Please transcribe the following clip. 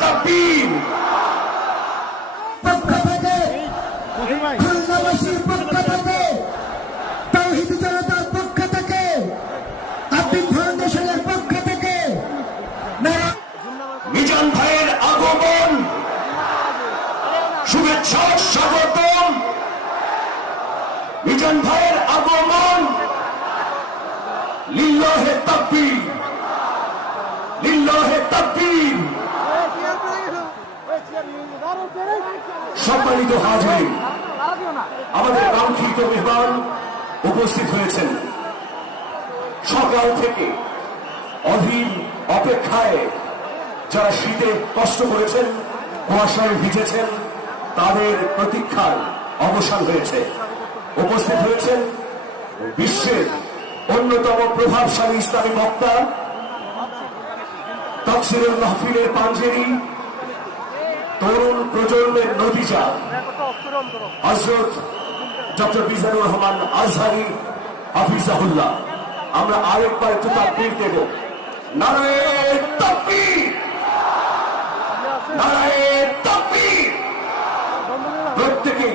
তাকবীর। পক্ষ থেকে খুলনাবাসীর পক্ষ থেকে তাওহীদ জনতার পক্ষ থেকে আব্দুল ফাউন্ডেশনের পক্ষ থেকে মিজান ভাইয়ের আগমন, শুভেচ্ছা স্বাগতম। মিজান ভাইয়ের আগমন, লিল্লাহে তাকবীর, লিল্লাহে তাকবীর। সম্মানিত হাজির, আমাদের কাঙ্ক্ষিত মেহমান উপস্থিত হয়েছেন। সকাল থেকে অধীর অপেক্ষায় যারা শীতে কষ্ট করেছেন, কুয়াশায় ভিজেছেন, তাদের প্রতীক্ষার অবসান হয়েছে। উপস্থিত হয়েছেন বিশ্বের অন্যতম প্রভাবশালী ইসলামী বক্তা, তাফসীরুল মাহফিলের পাঞ্জেরী, তরুণ প্রজন্মের নতিজা হযরত ডক্টর মিজানুর রহমান আজহারী হাফিজাহুল্লাহ। আমরা আরেকবার একটু তাকবীর দেব। নারে তাকবীর।